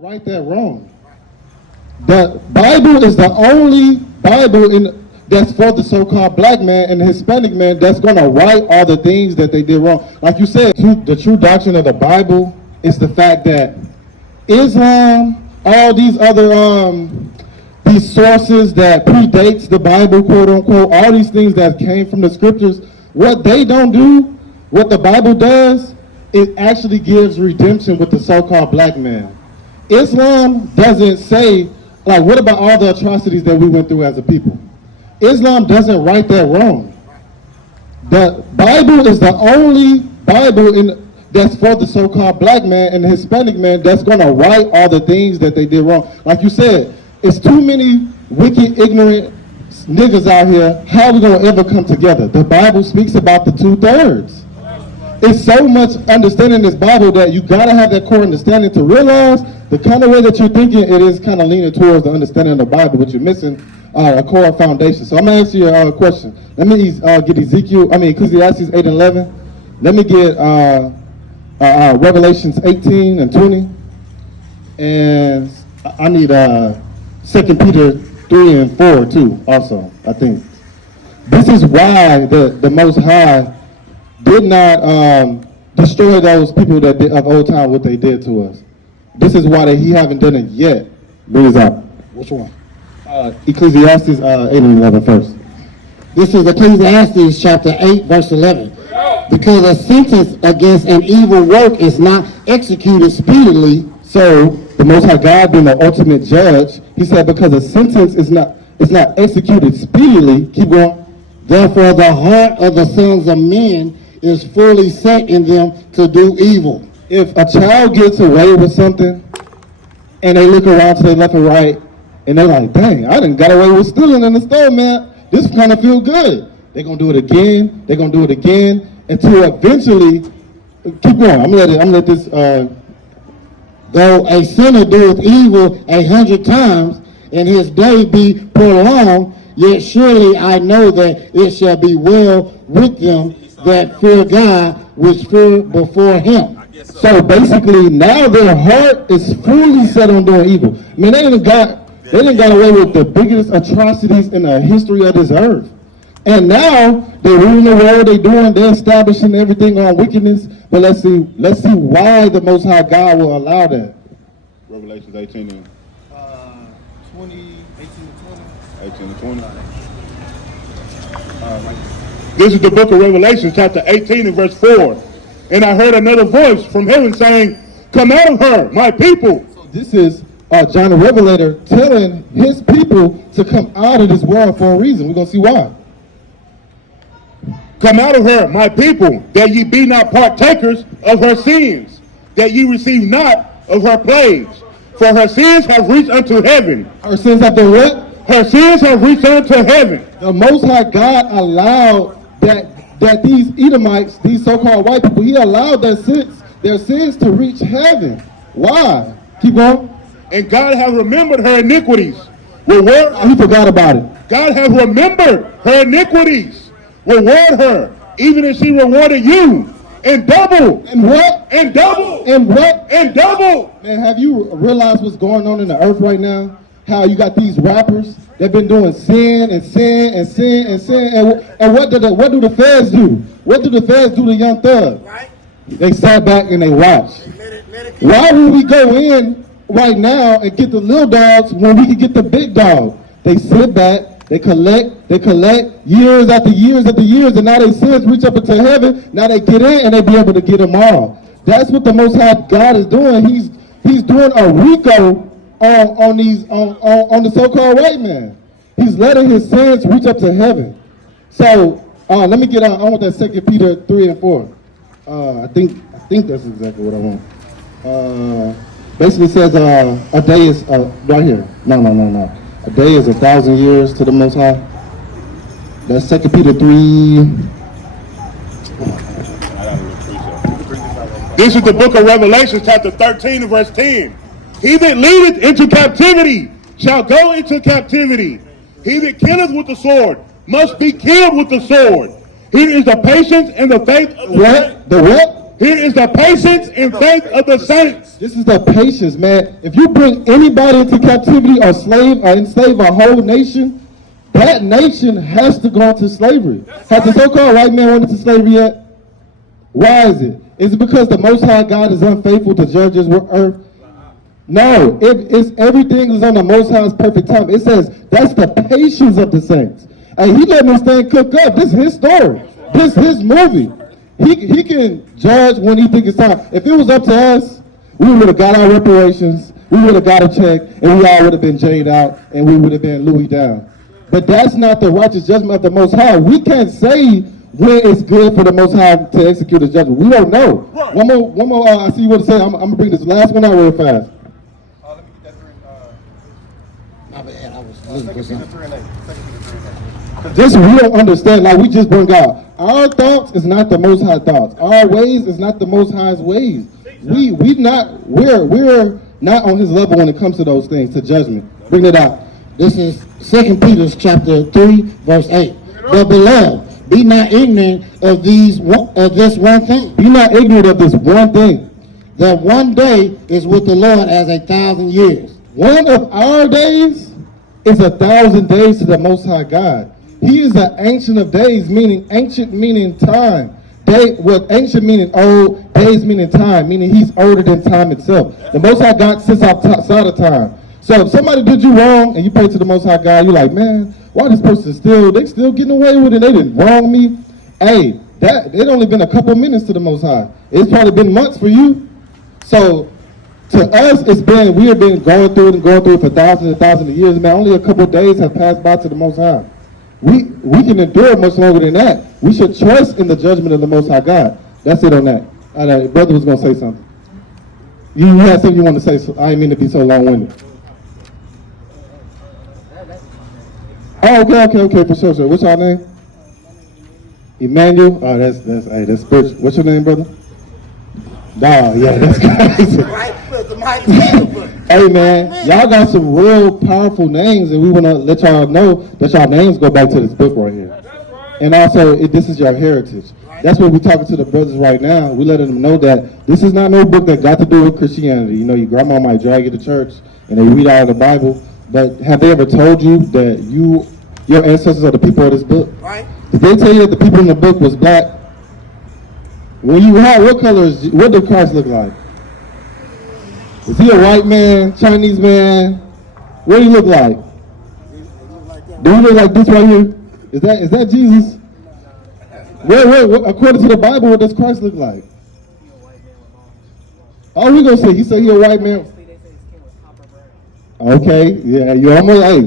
Right that wrong. The Bible is the only Bible that's for the so-called black man and the Hispanic man that's going to right all the things that they did wrong. Like you said, the true doctrine of the Bible is the fact that Islam, all these other these sources that predates the Bible, quote unquote, all these things that came from the scriptures, what they don't do, what the Bible does, it actually gives redemption with the so-called black man. Islam doesn't say, like, what about all the atrocities that we went through as a people? Islam doesn't right that wrong. The Bible is the only Bible that's for the so-called black man and the Hispanic man that's going to right all the things that they did wrong. Like you said, it's too many wicked, ignorant niggas out here. How are we going to ever come together? The Bible speaks about the 2/3. It's so much understanding in this Bible that you got to have that core understanding to realize the kind of way that you're thinking, it is kind of leaning towards the understanding of the Bible, but you're missing a core foundation. So I'm going to answer your question. Let me get Ecclesiastes 8 and 11. Let me get Revelations 18 and 20. And I need 2 Peter 3 and 4 too, also, I think. This is why the Most High did not destroy those people that did, of old time, what they did to us. This is why he haven't done it yet. Bring it up. Which one? Ecclesiastes 8 and 11 first. This is Ecclesiastes chapter 8, verse 11. Because a sentence against an evil work is not executed speedily. So the Most High God, being the ultimate judge, he said because a sentence is not executed speedily. Keep going. Therefore the heart of the sons of men is fully set in them to do evil. If a child gets away with something and they look around to their left and right and they're like, dang, I done got away with stealing in the store, man. This kind of feel good. They're going to do it again. They're going to do it again until eventually, keep going. I'm going to let this. Though a sinner doeth evil 100 times and his day be prolonged, yet surely I know that it shall be well with them that fear God, which fear before him. So basically, now their heart is fully set on doing evil. I mean, they didn't got away with the biggest atrocities in the history of this earth. And now they're ruling the world, they're establishing everything on wickedness. But let's see why the Most High God will allow that. Revelations 18 and 20, 18 and 20. 18 and 20. This is the book of Revelation, chapter 18 and verse 4. And I heard another voice from heaven saying, come out of her, my people. So this is John the Revelator telling his people to come out of this world for a reason. We're going to see why. Come out of her, my people, that ye be not partakers of her sins, that ye receive not of her plagues. For her sins have reached unto heaven. Her sins have been what? Her sins have reached unto heaven. The Most High God allowed that these Edomites, these so-called white people, he allowed their sins to reach heaven. Why? Keep going. And God has remembered her iniquities. He forgot about it. God has remembered her iniquities. Reward her, even as she rewarded you. And double. And what? And double. And what? And double. Man, have you realized what's going on in the earth right now? How you got these rappers, they've been doing sin and sin and sin and sin. And what do the feds do? What do the feds do to Young Thug? Right. They sat back and they watch. Why would we go in right now and get the little dogs when we can get the big dog? They sit back, they collect years after years after years, and now they sins reach up into heaven. Now they get in and they be able to get them all. That's what the Most High God is doing. He's doing a RICO on the so-called white man. He's letting his sins reach up to heaven. So let me get on. I want that 2 Peter 3 and 4. I think that's exactly what I want. Basically says a day is right here. No. A day is 1,000 years to the Most High. That's 2 Peter 3. This is the book of Revelation, chapter 13 and verse 10. He that leadeth into captivity shall go into captivity. He that killeth with the sword must be killed with the sword. Here is the patience and the faith of the what? Here is the patience and faith of the saints. This is the patience, man. If you bring anybody into captivity or slave or enslave a whole nation, that nation has to go into slavery. Has the so-called white man went into slavery yet? Why is it? Is it because the Most High God is unfaithful to judge his earth? No, it's everything is on the Most High's perfect time. It says that's the patience of the saints. And he letting this thing cook up. This is his story. This is his movie. He can judge when he think it's time. If it was up to us, we would have got our reparations, we would have got a check, and we all would have been jailed out, and we would have been Louis down. But that's not the righteous judgment of the Most High. We can't say when it's good for the Most High to execute his judgment. We don't know. One more. I see you want to say. I'm gonna bring this last one out real fast. Let me get that three. My bad, I was looking for Second Peter something. 3 and 8. Second Peter 3 and 8. This we don't understand. Like we just bring out, our thoughts is not the Most High thoughts. Our ways is not the Most High's ways. We're not on his level when it comes to those things, to judgment. Bring it out. This is 2 Peter chapter 3, verse 8. But beloved, be not ignorant of this one thing, Be not ignorant of this one thing. that one day is with the Lord as 1,000 years. One of our days is 1,000 days to the Most High God. He is the Ancient of Days, meaning ancient meaning time. Ancient meaning old, days meaning time, meaning he's older than time itself. The Most High God sits outside of time. So if somebody did you wrong and you pray to the Most High God, you're like, man, why this person they still getting away with it? They didn't wrong me. Hey, it only been a couple minutes to the Most High. It's probably been months for you. So to us, we have been going through it for thousands and thousands of years. Man, only a couple of days have passed by to the Most High. We can endure much longer than that. We should trust in the judgment of the Most High God. That's it on that. Brother was going to say something. You had something you want to say, so I didn't mean to be so long-winded. Oh, okay, for sure. What's your name? Emmanuel? Oh, that's spiritual. What's your name, brother? Nah, yeah, that's crazy. Hey, man, y'all got some real powerful names, and we want to let y'all know that y'all names go back to this book right here. And also, this is your heritage. That's what we're talking to the brothers right now. We letting them know that this is not no book that got to do with Christianity. You know, your grandma might drag you to church, and they read out of the Bible. But have they ever told you that your ancestors are the people of this book? Right. Did they tell you that the people in the book was black? When you had, what did Christ look like? Is he a white man, Chinese man? What do he look like? Do he look like this right here? Is that Jesus? What, according to the Bible, what does Christ look like? Oh, we gonna say he said he a white man. Okay, yeah, you almost, hey,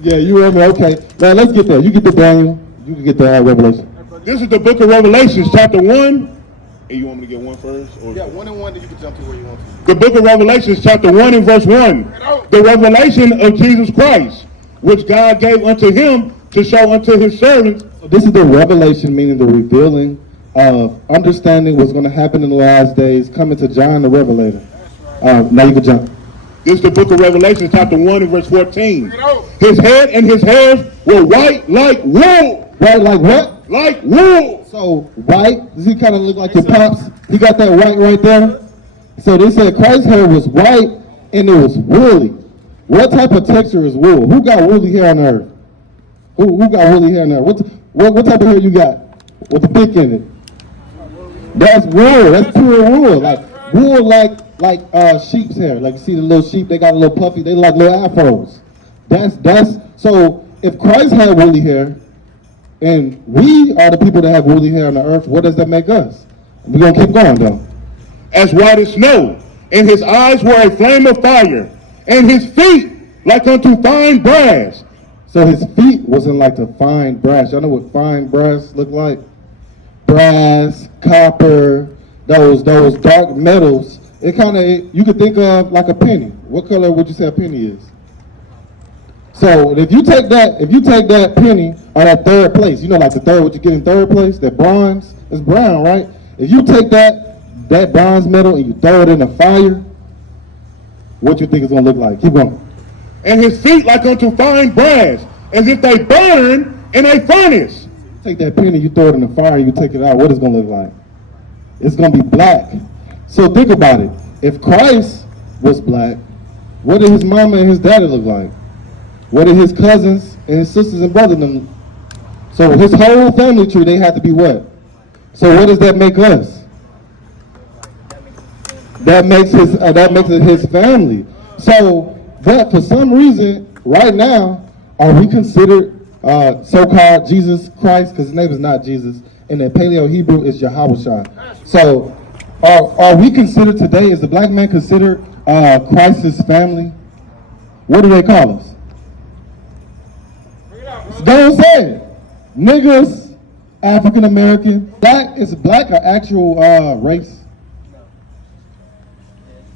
yeah, you almost, okay. Now let's get there. You get the Daniel, you can get the Revelation. This is the book of Revelations, chapter 1. Hey, you want me to get one first? Or? Yeah, 1 and 1, then you can jump to where you want to. The book of Revelations, chapter 1 and verse 1. The revelation of Jesus Christ, which God gave unto him to show unto his servants. So this is the revelation, meaning the revealing of understanding what's going to happen in the last days, coming to John the Revelator. Now you can jump. This is the book of Revelation, chapter 1 and verse 14. His head and his hairs were white like wool. White like what? Like wool. So white, does he kind of look like your pops? He got that white right there. So they said Christ's hair was white and it was woolly. What type of texture is wool? Who got woolly hair on earth? Who got woolly hair on earth? What type of hair you got? With the pick in it? That's wool. That's pure wool. Like wool, like sheep's hair. Like you see the little sheep, they got a little puffy. They like little afros. That's so. If Christ had woolly hair, and we are the people that have woolly hair on the earth, what does that make us? We're gonna keep going though. As white as snow, and his eyes were a flame of fire, and his feet like unto fine brass. So his feet wasn't like the fine brass. Y'all know what fine brass look like? Brass, copper, those dark metals. It kind of, you could think of like a penny. What color would you say a penny is? So if you take that penny or that third place, you know, like the third, what you get in third place, that bronze is brown, right? If you take that bronze metal and you throw it in the fire, what you think it's gonna look like? Keep going. And his feet like unto fine brass, as if they burn in a furnace. Take that penny, you throw it in the fire, you take it out. What is it gonna look like? It's going to be black. So think about it. If Christ was black, what did his mama and his daddy look like? What did his cousins and his sisters and brothers them? So his whole family tree, they had to be what? So what does that make us? That makes it his family. So that for some reason, right now, are we considered so-called Jesus Christ? Because his name is not Jesus. In the Paleo Hebrew, it's Yahushua. So are we considered today, is the black man considered Christ's family? What do they call us? Don't say it. Niggas, African American. Black is black an actual race?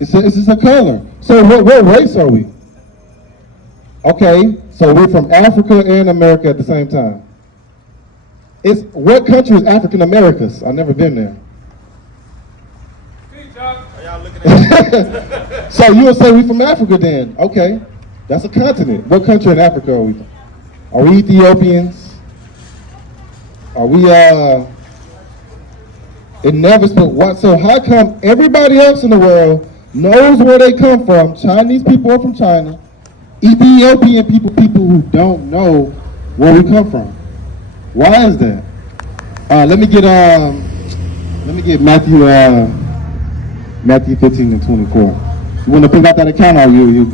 It's just a color. So what race are we? Okay, so we're from Africa and America at the same time. What country is African Americas? I've never been there. Are y'all looking at So you'll say we from Africa then? Okay, that's a continent. What country in Africa are we from? Are we Ethiopians? Are we it never spoke what? So how come everybody else in the world knows where they come from? Chinese people are from China. Ethiopian people who don't know where we come from. Why is that? Let me get Matthew 15 and 24. You want to pick out that account or you?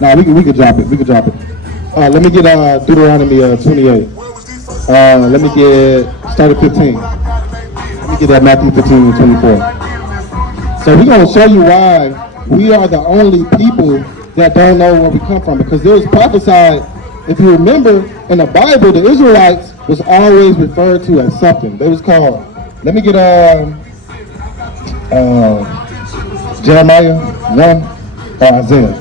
Nah, we could drop it. We could drop it. Let me get Deuteronomy 28. Let me start at 15. Let me get that Matthew 15 and 24. So we're going to show you why we are the only people that don't know where we come from. Because there was prophesied, if you remember, in the Bible, the Israelites was always referred to as something. They was called, let me get Jeremiah 1 or Isaiah.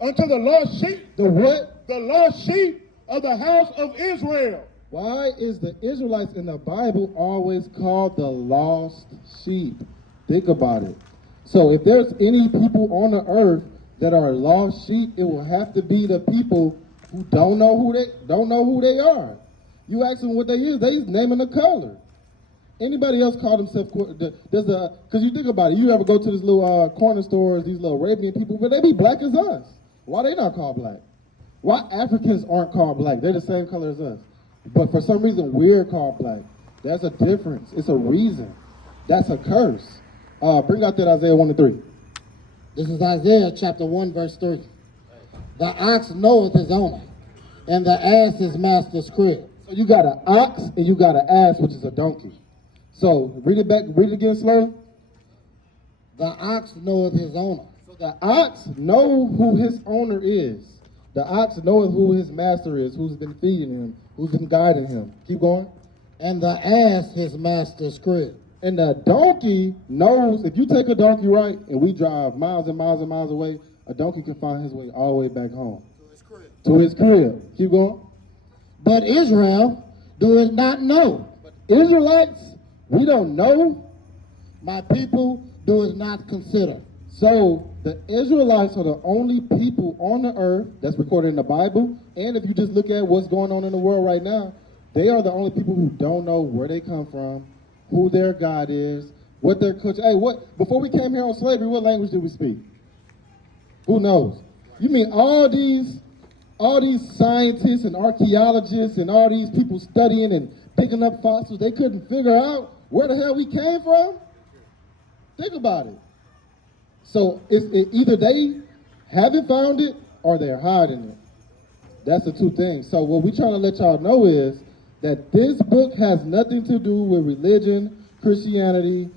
Unto the lost sheep, The what? the lost sheep of the house of Israel. Why is the Israelites in the Bible always called the lost sheep? Think about it. So if there's any people on the earth that are lost sheep, it will have to be the people who don't know who they are. You ask them what they is, they naming a color. Anybody else call themselves, because you think about it, you ever go to this little corner stores, these little Arabian people, but they be black as us. Why they not called black? Why Africans aren't called black? They're the same color as us. But for some reason, we're called black. There's a difference. It's a reason. That's a curse. Bring out that Isaiah 1 and 3. This is Isaiah chapter 1, verse 3. The ox knoweth his owner, and the ass his master's crib. So you got an ox and you got an ass, which is a donkey. So read it again slow. The ox knoweth his owner. So the ox know who his owner is. The ox knoweth who his master is, who's been feeding him, who's been guiding him. Keep going. And the ass his master's crib. And the donkey knows, if you take a donkey right, and we drive miles and miles and miles away, a donkey can find his way all the way back home. To his crib. Keep going. But Israel doeth not know. Israelites, we don't know. My people doeth not consider. So the Israelites are the only people on the earth that's recorded in the Bible. And if you just look at what's going on in the world right now, they are the only people who don't know where they come from, who their God is, what their culture. Hey, before we came here on slavery, what language did we speak? Who knows? You mean all these scientists and archaeologists and all these people studying and picking up fossils, they couldn't figure out where the hell we came from? Think about it. So either they haven't found it or they're hiding it. That's the two things. So what we're trying to let y'all know is that this book has nothing to do with religion, Christianity,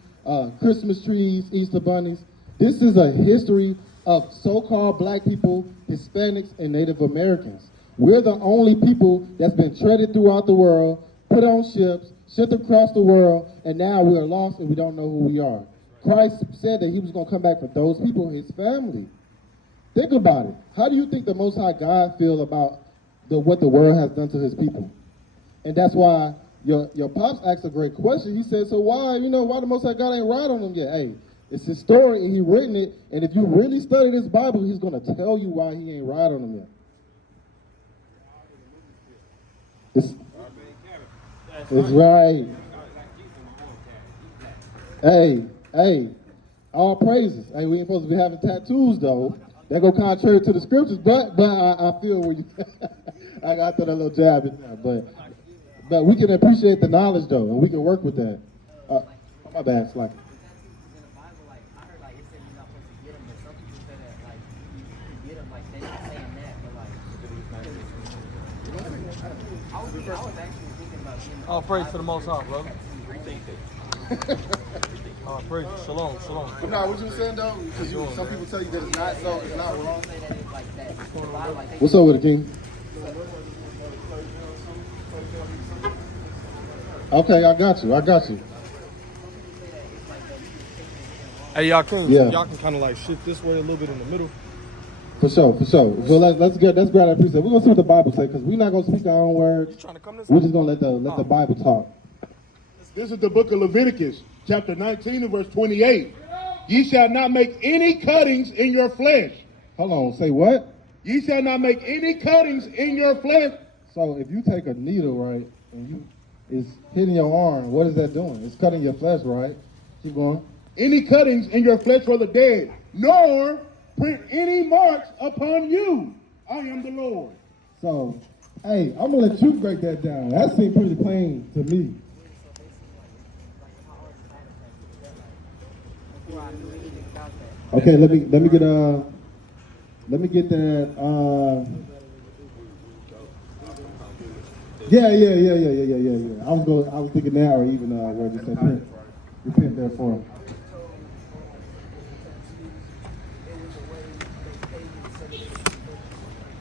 Christmas trees, Easter bunnies. This is a history of so-called black people, Hispanics, and Native Americans. We're the only people that's been treaded throughout the world, put on ships, shipped across the world, and now we are lost and we don't know who we are. Christ said that he was going to come back for those people, his family. Think about it. How do you think the Most High God feel about what the world has done to his people? And that's why your pops asked a great question. He said, so why the Most High God ain't write on them yet? Hey, it's his story and he written it. And if you really study this Bible, he's going to tell you why he ain't write on them yet. It's right. Hey, all praises. Hey, we ain't supposed to be having tattoos though. That go contrary to the scriptures, but I feel where you. I got that a little jab in there, but we can appreciate the knowledge though, and we can work with that. My bad, Slack. In the Bible, like I heard, like it said you're not supposed to get them, but some people say that like you get them, like they not saying that, but like I was actually thinking about getting. All praise to the Most High, brother. All praise. Shalom, shalom. No, what you were saying though, because some people tell you that it's not so, it's not wrong. Say that it's like that. Like, What's up with it, King? Okay, I got you. Hey, y'all can Yeah. y'all can kind of like shift this way a little bit in the middle. For sure. So let's grab that precept. We're gonna see what the Bible says, because we're not gonna speak our own words. Trying to come this We're way? just gonna let the Bible talk. This is the book of Leviticus, chapter 19 and verse 28. Ye shall not make any cuttings in your flesh. Hold on, say what? Ye shall not make any cuttings in your flesh. So if you take a needle, right, and it's hitting your arm, what is that doing? It's cutting your flesh, right? Keep going. Any cuttings in your flesh for the dead, nor print any marks upon you. I am the Lord. So, hey, I'm gonna let you break that down. That seemed pretty plain to me. Okay, let me get that. Yeah. I was thinking that, or even where you said repent therefore.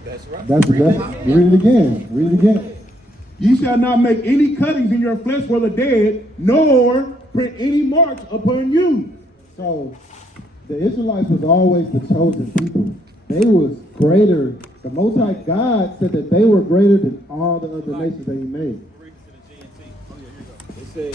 That's right. That's read it again. Ye shall not make any cuttings in your flesh for the dead, nor print any marks upon you. So the Israelites was always the chosen people. They was greater. The Most High God said that they were greater than all the other nations that He made. It says,